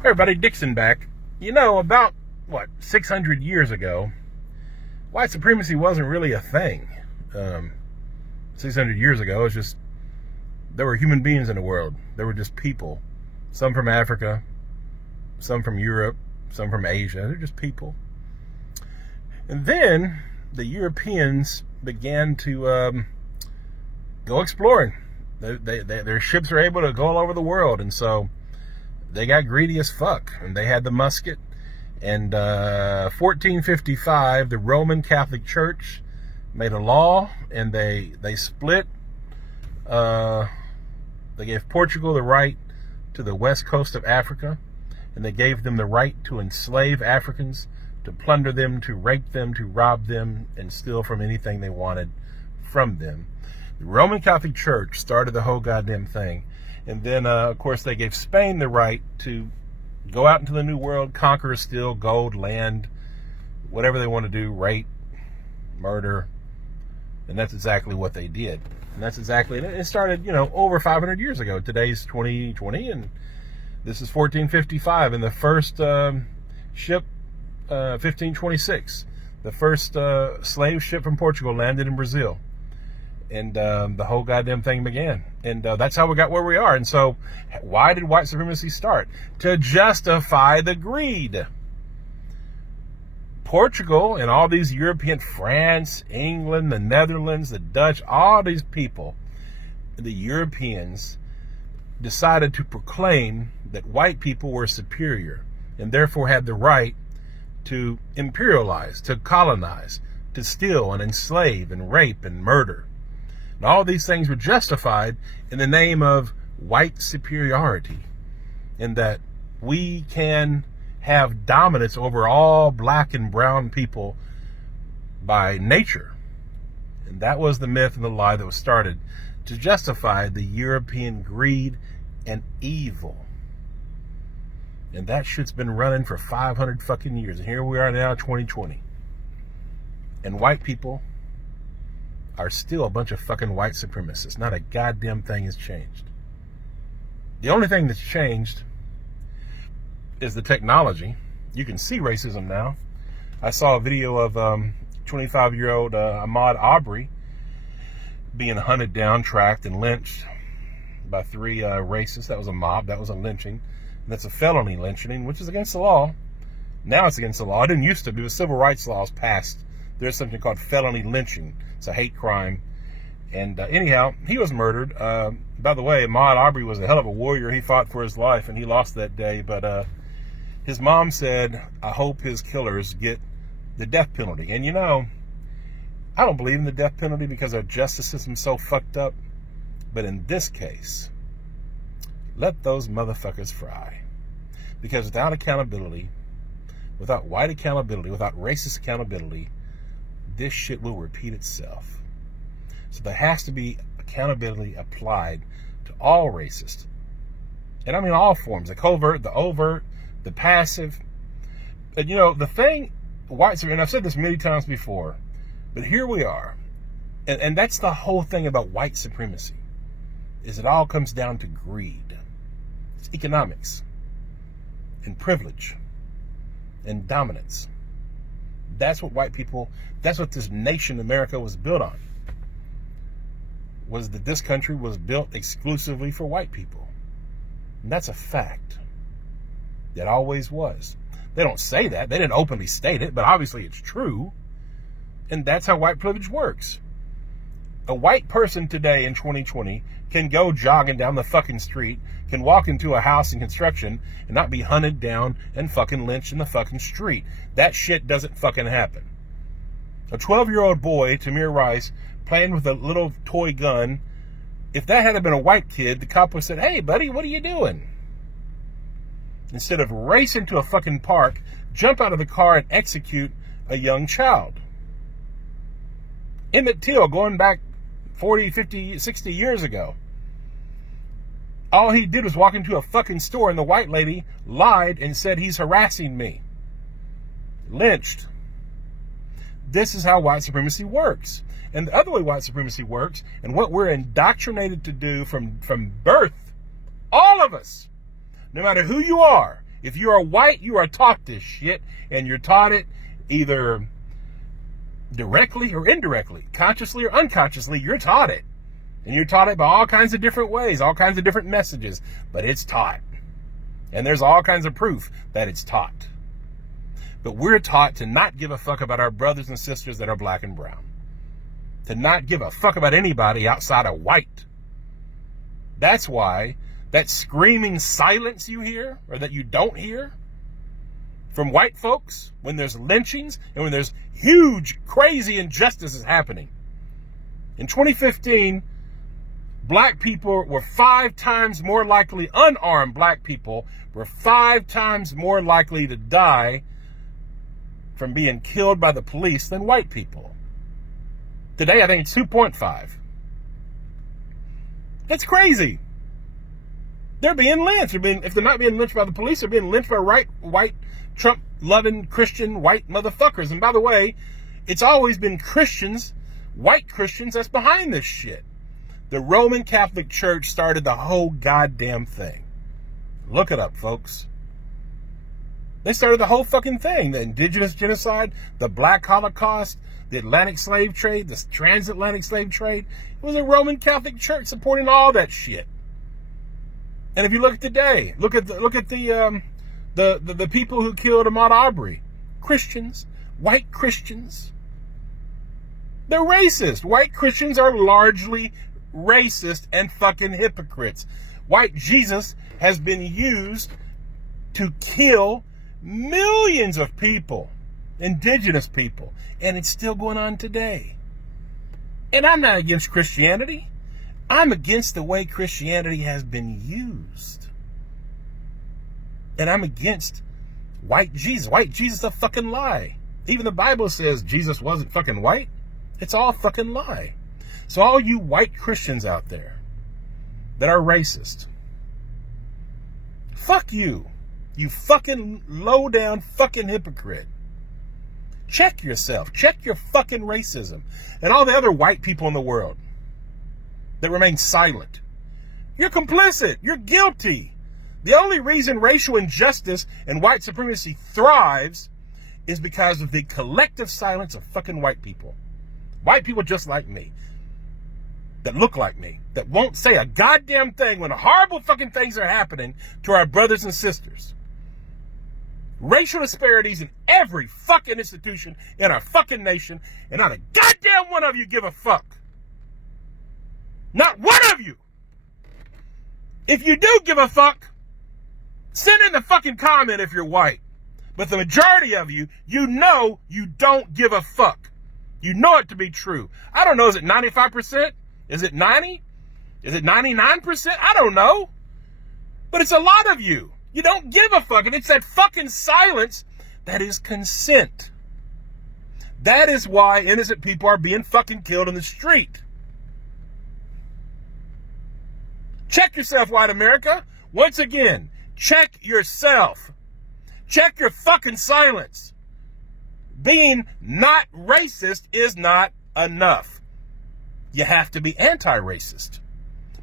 Everybody, Dixon back. You know, about, 600 years ago, white supremacy wasn't really a thing. 600 years ago, it's just, there were human beings in the world. There were just people. Some from Africa, some from Europe, some from Asia. They're just people. And then the Europeans began to go exploring. Their ships are able to go all over the world, and so they got greedy as fuck, and they had the musket. And 1455, the Roman Catholic Church made a law, and they split. They gave Portugal the right to the west coast of Africa, and they gave them the right to enslave Africans, to plunder them, to rape them, to rob them, and steal from anything they wanted from them. The Roman Catholic Church started the whole goddamn thing. And then, of course, they gave Spain the right to go out into the New World, conquer, steal gold, land, whatever they want to do, rape, murder. And that's exactly what they did. And that's exactly, it started, over 500 years ago. Today's 2020, and this is 1455. And the first ship, 1526, the first slave ship from Portugal landed in Brazil. And the whole goddamn thing began. And that's how we got where we are. And so why did white supremacy start? To justify the greed. Portugal and all these European, France, England, the Netherlands, the Dutch, all these people, the Europeans, decided to proclaim that white people were superior and therefore had the right to imperialize, to colonize, to steal and enslave and rape and murder. And all these things were justified in the name of white superiority, in that we can have dominance over all black and brown people by nature. And that was the myth and the lie that was started to justify the European greed and evil. And that shit's been running for 500 fucking years. And here we are now, 2020. And white people are still a bunch of fucking white supremacists. Not a goddamn thing has changed. The only thing that's changed is the technology. You can see racism now. I saw a video of 25-year-old Ahmaud Aubrey being hunted down, tracked, and lynched by 3 racists. That was a mob. That was a lynching. And that's a felony lynching, which is against the law. Now it's against the law. It didn't used to be. The civil rights laws passed. There's something called felony lynching. It's a hate crime. And anyhow, he was murdered. By the way, Ahmaud Aubrey was a hell of a warrior. He fought for his life, and he lost that day. But his mom said, I hope his killers get the death penalty. And I don't believe in the death penalty because our justice system's so fucked up. But in this case, let those motherfuckers fry. Because without accountability, without white accountability, without racist accountability, this shit will repeat itself. So there has to be accountability applied to all racists. And I mean all forms, the covert, the overt, the passive. But the thing, and I've said this many times before, but here we are. And that's the whole thing about white supremacy, is it all comes down to greed. It's economics and privilege and dominance. That's what that's what this nation, America, was built on. Was that this country was built exclusively for white people. And that's a fact. It always was. They don't say that. They didn't openly state it, but obviously it's true. And that's how white privilege works. A white person today in 2020 can go jogging down the fucking street, can walk into a house in construction and not be hunted down and fucking lynched in the fucking street. That shit doesn't fucking happen. A 12-year-old boy, Tamir Rice, playing with a little toy gun, if that had been a white kid, the cop would have said, hey, buddy, what are you doing? Instead of racing to a fucking park, jump out of the car and execute a young child. Emmett Till, going back 40, 50, 60 years ago. All he did was walk into a fucking store and the white lady lied and said he's harassing me. Lynched. This is how white supremacy works. And the other way white supremacy works, and what we're indoctrinated to do from birth, all of us, no matter who you are, If you are white, you are taught this shit, and you're taught it either directly or indirectly, consciously or unconsciously. You're taught it, and you're taught it by all kinds of different ways, all kinds of different messages, but it's taught. And there's all kinds of proof that it's taught. But we're taught to not give a fuck about our brothers and sisters that are black and brown. To not give a fuck about anybody outside of white. That's why that screaming silence you hear, or that you don't hear, from white folks when there's lynchings and when there's huge, crazy injustices happening. In 2015, black people were 5 times more likely, unarmed black people were 5 times more likely to die from being killed by the police than white people. Today, I think it's 2.5. That's crazy. They're being lynched. If they're not being lynched by the police, they're being lynched by white, Trump-loving, Christian, white motherfuckers. And by the way, it's always been Christians, white Christians, that's behind this shit. The Roman Catholic Church started the whole goddamn thing. Look it up, folks. They started the whole fucking thing. The indigenous genocide, the black Holocaust, the Atlantic slave trade, the transatlantic slave trade. It was a Roman Catholic Church supporting all that shit. And if you look at today, look at the people who killed Ahmaud Aubrey. Christians, white Christians. They're racist. White Christians are largely racist and fucking hypocrites. White Jesus has been used to kill millions of people, indigenous people, and it's still going on today. And I'm not against Christianity. I'm against the way Christianity has been used. And I'm against white Jesus. White Jesus is a fucking lie. Even the Bible says Jesus wasn't fucking white. It's all fucking lie. So all you white Christians out there that are racist, fuck you. You fucking low down fucking hypocrite. Check yourself. Check your fucking racism. And all the other white people in the world that remain silent. You're complicit. You're guilty. The only reason racial injustice and white supremacy thrives is because of the collective silence of fucking white people. White people just like me. That look like me. That won't say a goddamn thing when horrible fucking things are happening to our brothers and sisters. Racial disparities in every fucking institution in our fucking nation, and not a goddamn one of you give a fuck. Not one of you. If you do give a fuck, send in the fucking comment if you're white. But the majority of you, you know you don't give a fuck. You know it to be true. I don't know, is it 95%? Is it 90? Is it 99%? I don't know. But it's a lot of you. You don't give a fuck. And it's that fucking silence that is consent. That is why innocent people are being fucking killed in the street. Check yourself, white America. Once again, check yourself. Check your fucking silence. Being not racist is not enough. You have to be anti-racist.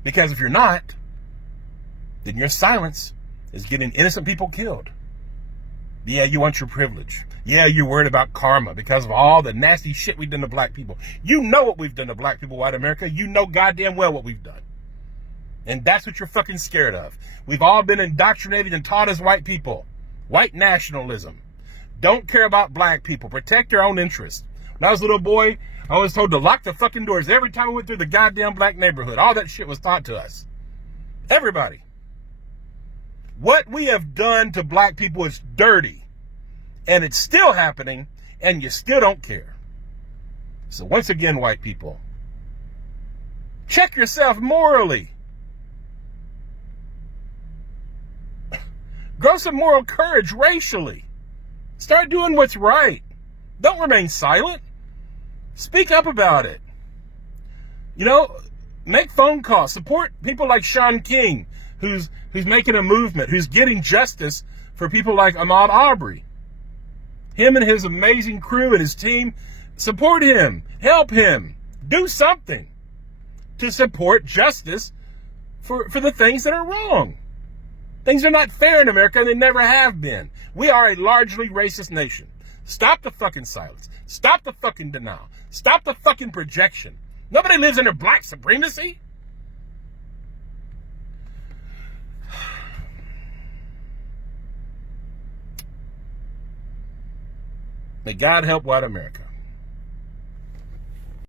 Because if you're not, then your silence is getting innocent people killed. Yeah, you want your privilege. Yeah, you're worried about karma because of all the nasty shit we've done to black people. You know what we've done to black people, white America. You know goddamn well what we've done. And that's what you're fucking scared of. We've all been indoctrinated and taught as white people. White nationalism. Don't care about black people. Protect your own interests. When I was a little boy, I was told to lock the fucking doors every time we went through the goddamn black neighborhood. All that shit was taught to us. Everybody. What we have done to black people is dirty. And it's still happening, and you still don't care. So once again, white people, check yourself morally. Grow some moral courage racially. Start doing what's right. Don't remain silent. Speak up about it. You know, make phone calls. Support people like Sean King, who's making a movement, who's getting justice for people like Ahmaud Aubrey. Him and his amazing crew and his team, support him. Help him. Do something to support justice for the things that are wrong. Things are not fair in America, and they never have been. We are a largely racist nation. Stop the fucking silence. Stop the fucking denial. Stop the fucking projection. Nobody lives under black supremacy. May God help white America.